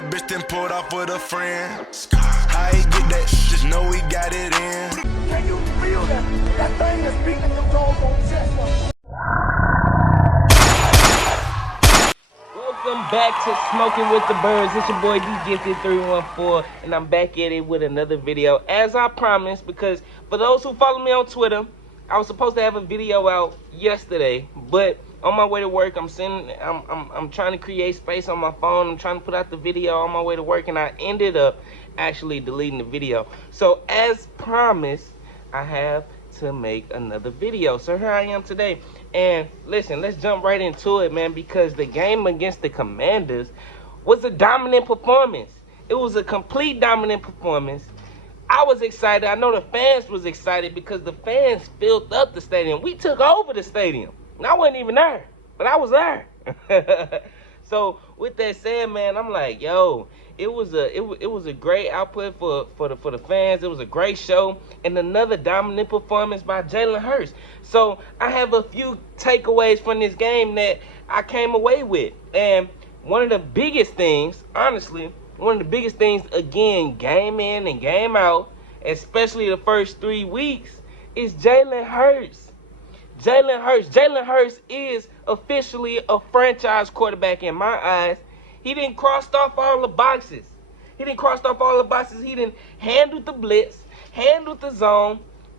bad bitch, then pulled off with a friend. How he get that? Just know we got it in. Can you feel that? That thing is beating them dogs on chest. Welcome back to Smoking with the Birds. It's your boy DGT314, and I'm back at it with another video, as I promised. Because for those who follow me on Twitter, I was supposed to have a video out yesterday, but on my way to work, I'm trying to create space on my phone. I'm trying to put out the video on my way to work, and I ended up actually deleting the video. So as promised, I have to make another video. So here I am today. And listen, let's jump right into it, man, because the game against the Commanders was a dominant performance. It was a complete dominant performance. I was excited. I know the fans was excited because the fans filled up the stadium. We took over the stadium. And I wasn't even there, but I was there. So with that said, man, I'm like, yo, it was a great output for the fans. It was a great show and another dominant performance by Jalen Hurts. So I have a few takeaways from this game that I came away with. And one of the biggest things, honestly, again, game in and game out, especially the first 3 weeks, is Jalen Hurts. Jalen Hurts is officially a franchise quarterback in my eyes. He didn't cross off all the boxes. He didn't handle the blitz, handle the zone.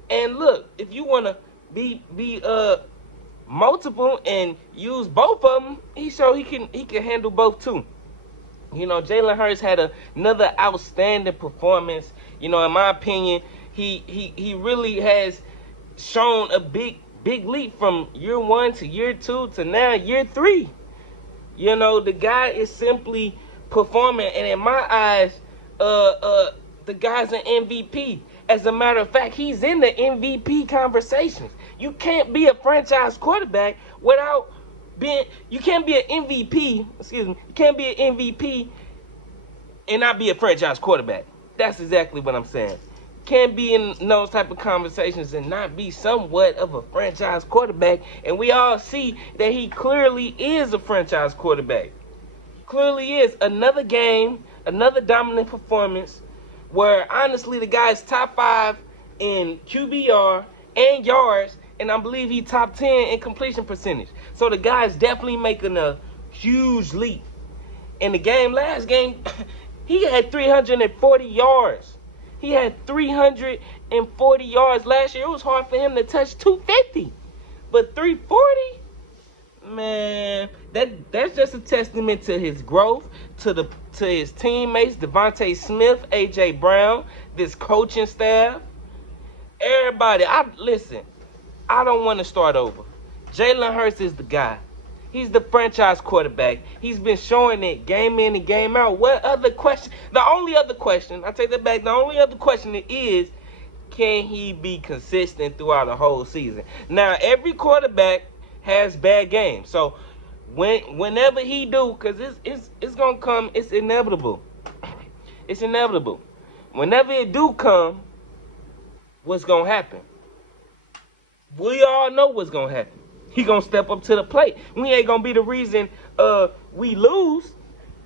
And look, if you want to be multiple and use both of them, he can handle both too. You know, Jalen Hurts had another outstanding performance. You know, in my opinion, he really has shown a big leap from year 1 to year 2 to now year 3. You know, the guy is simply performing, and in my eyes, the guy's an MVP. As a matter of fact, he's in the MVP conversations. You can't be a franchise quarterback without being. You can't be an MVP. You can't be an MVP and not be a franchise quarterback. That's exactly what I'm saying. Can't be in those type of conversations and not be somewhat of a franchise quarterback. And we all see that he clearly is a franchise quarterback. Clearly is. Another game, another dominant performance where honestly the guy's top 5 in QBR and yards, and I believe he top 10 in completion percentage. So the guy's definitely making a huge leap. In the last game, he had 340 yards. He had 340 yards last year. It was hard for him to touch 250. But 340? Man, that's just a testament to his growth, to his teammates, Devontae Smith, A.J. Brown, this coaching staff. Everybody, I don't want to start over. Jalen Hurts is the guy. He's the franchise quarterback. He's been showing it game in and game out. What other question? The only other question, I take that back, the only other question is, can he be consistent throughout the whole season? Now, every quarterback has bad games. So, whenever he do, because it's going to come, it's inevitable. It's inevitable. Whenever it do come, what's going to happen? We all know what's going to happen. He gonna step up to the plate. We ain't gonna be the reason we lose.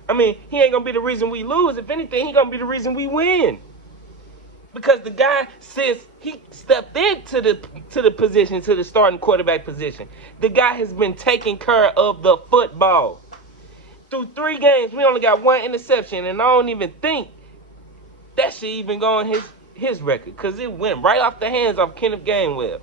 I mean, he ain't gonna be the reason we lose. If anything, he gonna be the reason we win. Because the guy, since he stepped into the position, to the starting quarterback position, the guy has been taking care of the football. Through 3 games, we only got 1 interception, and I don't even think that should even go on his record, because it went right off the hands of Kenneth Gainwell.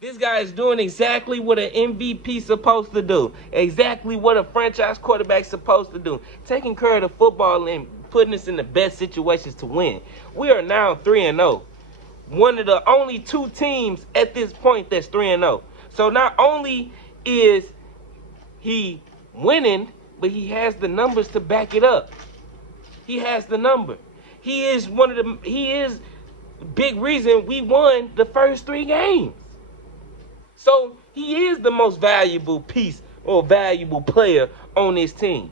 This guy is doing exactly what an MVP supposed to do. Exactly what a franchise quarterback's supposed to do. Taking care of the football and putting us in the best situations to win. We are now 3-0. One of the only 2 teams at this point that's 3-0. So not only is he winning, but he has the numbers to back it up. He has the number. He is big reason we won the first 3 games. So he is the most valuable piece or valuable player on this team.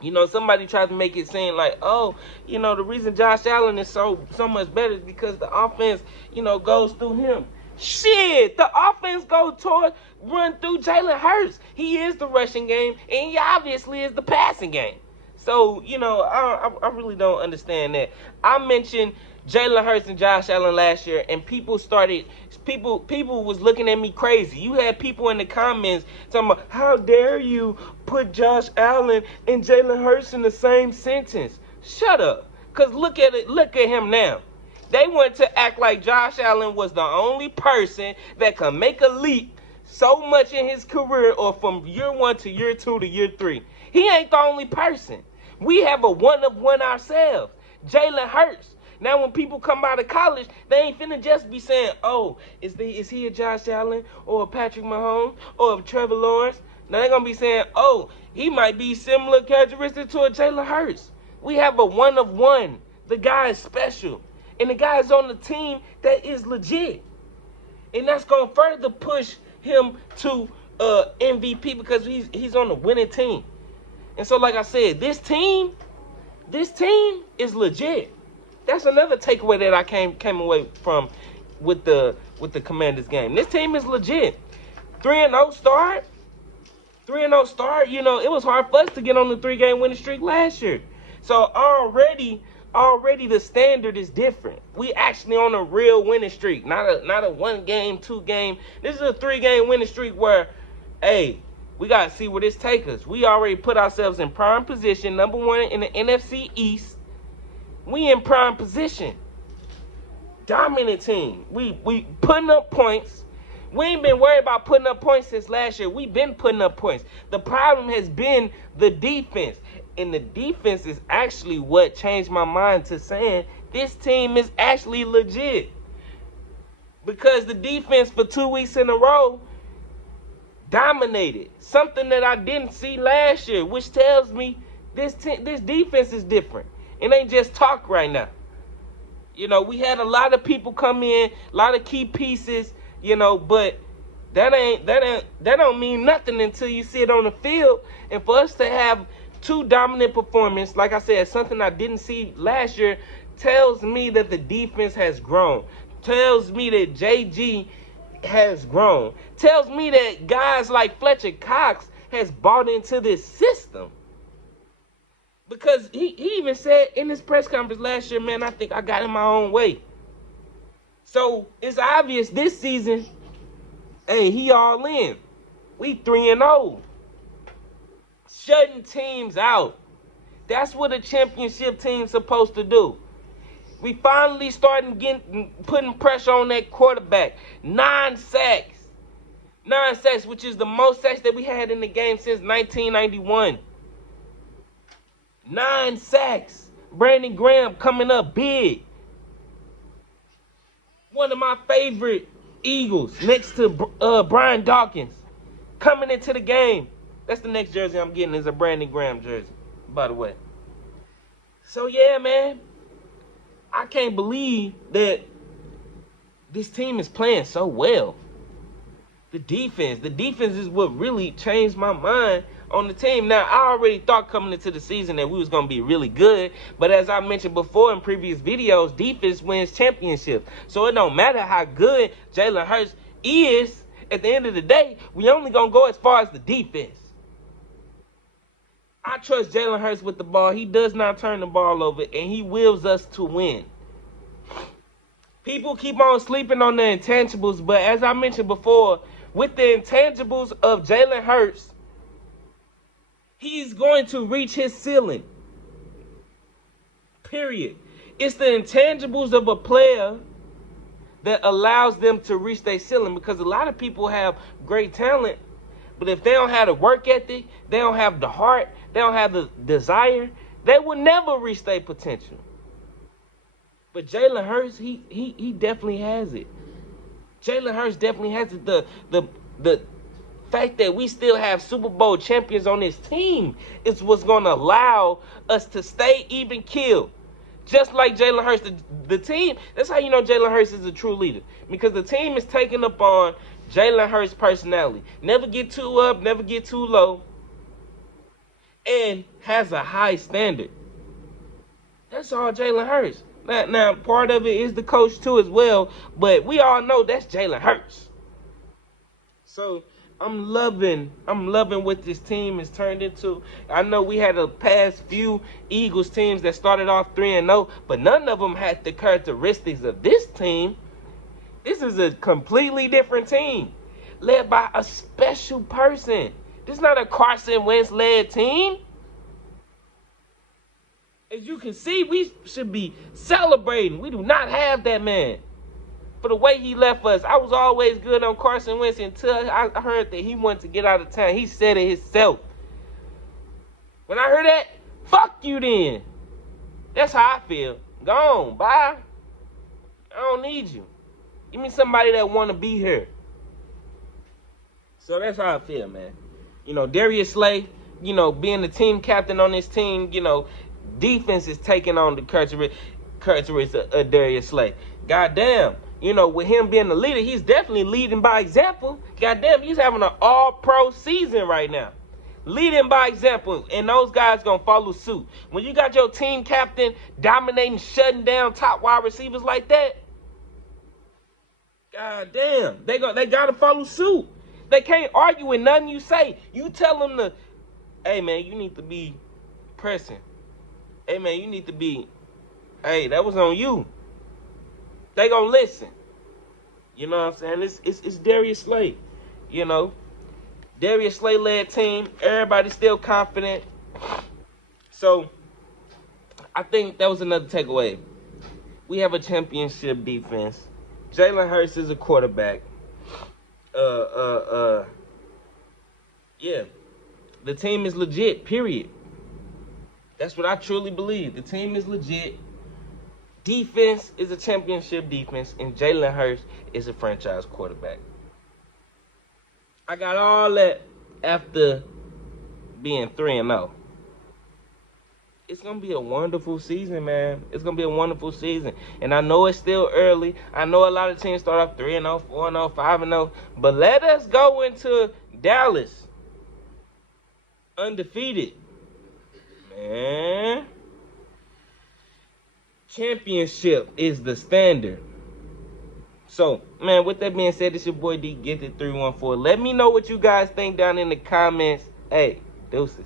You know, somebody tries to make it seem like, oh, you know, the reason Josh Allen is so much better is because the offense, you know, goes through him. Shit, the offense run through Jalen Hurts. He is the rushing game, and he obviously is the passing game. So, I really don't understand that. I mentioned Jalen Hurts and Josh Allen last year, and people was looking at me crazy. You had people in the comments talking about, how dare you put Josh Allen and Jalen Hurts in the same sentence? Shut up, because look at him now. They want to act like Josh Allen was the only person that could make a leap so much in his career, or from year 1 to year 2 to year 3. He ain't the only person. We have a one-of-one ourselves, Jalen Hurts. Now, when people come out of college, they ain't finna just be saying, oh, is he a Josh Allen or a Patrick Mahomes or a Trevor Lawrence? Now, they're going to be saying, oh, he might be similar characteristics to a Jalen Hurts. We have a one-of-one. The guy is special. And the guy is on the team that is legit. And that's going to further push him to MVP because he's on the winning team. And so, like I said, this team is legit. That's another takeaway that I came away from with the Commanders game. This team is legit. 3-0 start. 3-0 start. It was hard for us to get on the 3-game winning streak last year. So already the standard is different. We actually on a real winning streak, not a 1-game, 2-game. This is a 3-game winning streak where, hey, we got to see where this takes us. We already put ourselves in prime position, number 1 in the NFC East. We in prime position. Dominant team. We putting up points. We ain't been worried about putting up points since last year. We've been putting up points. The problem has been the defense. And the defense is actually what changed my mind to saying this team is actually legit. Because the defense for 2 weeks in a row dominated. Something that I didn't see last year, which tells me this defense is different. It ain't just talk right now. We had a lot of people come in, a lot of key pieces, but that don't mean nothing until you see it on the field. And for us to have 2 dominant performances, like I said, something I didn't see last year, tells me that the defense has grown. Tells me that JG has grown. Tells me that guys like Fletcher Cox has bought into this system. Because he even said in his press conference last year, man, I think I got in my own way. So it's obvious this season, hey, he all in. We 3-0. Shutting teams out. That's what a championship team's supposed to do. We finally starting putting pressure on that quarterback. 9 sacks. 9 sacks, which is the most sacks that we had in the game since 1991. 9 sacks. Brandon Graham coming up big. One of my favorite Eagles next to Brian Dawkins coming into the game. That's the next jersey I'm getting, is a Brandon Graham jersey, by the way. So, yeah, man. I can't believe that this team is playing so well. The defense is what really changed my mind on the team. Now, I already thought coming into the season that we was going to be really good. But as I mentioned before in previous videos, defense wins championships. So it don't matter how good Jalen Hurts is. At the end of the day, we only going to go as far as the defense. I trust Jalen Hurts with the ball. He does not turn the ball over, and he wills us to win. People keep on sleeping on the intangibles, but as I mentioned before, with the intangibles of Jalen Hurts, he's going to reach his ceiling. Period. It's the intangibles of a player that allows them to reach their ceiling, because a lot of people have great talent, but if they don't have the work ethic, they don't have the heart, they don't have the desire, they will never reach their potential. But Jalen Hurts, he definitely has it. Jalen Hurts definitely has it. The fact that we still have Super Bowl champions on this team is what's going to allow us to stay even keel. Just like Jalen Hurts, the team, that's how you know Jalen Hurts is a true leader. Because the team is taking up on Jalen Hurts' personality. Never get too up, never get too low. And has a high standard. That's all Jalen Hurts. Now, part of it is the coach too as well, but we all know that's Jalen Hurts. So I'm loving what this team has turned into. I know we had a past few Eagles teams that started off 3-0, but none of them had the characteristics of this team. This is a completely different team, led by a special person. This is not a Carson Wentz-led team. As you can see, we should be celebrating. We do not have that man. For the way he left us, I was always good on Carson Wentz until I heard that he wanted to get out of town. He said it himself. When I heard that, fuck you then. That's how I feel. Go on, bye. I don't need you. Give me somebody that want to be here. So that's how I feel, man. You know, Darius Slay, you know, being the team captain on this team, you know, defense is taking on the characteristics of Darius Slay. Goddamn. You know, with him being the leader, he's definitely leading by example. Goddamn, he's having an all-pro season right now. Leading by example, and those guys going to follow suit. When you got your team captain dominating, shutting down top wide receivers like that, goddamn, they got to follow suit. They can't argue with nothing you say. You tell them to, hey, man, you need to be pressing. Hey, man, you need to be, hey, that was on you. They gonna listen. You know what I'm saying? It's Darius Slay. You know, Darius Slay led team. Everybody's still confident. So I think that was another takeaway. We have a championship defense. Jalen Hurts is a quarterback. Yeah. The team is legit, period. That's what I truly believe. The team is legit. Defense is a championship defense, and Jalen Hurts is a franchise quarterback. I got all that after being 3-0. It's going to be a wonderful season, man. It's going to be a wonderful season. And I know it's still early. I know a lot of teams start off 3-0, 4-0, 5-0. But let us go into Dallas undefeated. Man. Championship is the standard. So, man, with that being said, it's your boy D, Get It 314. Let me know what you guys think down in the comments. Hey, deuces.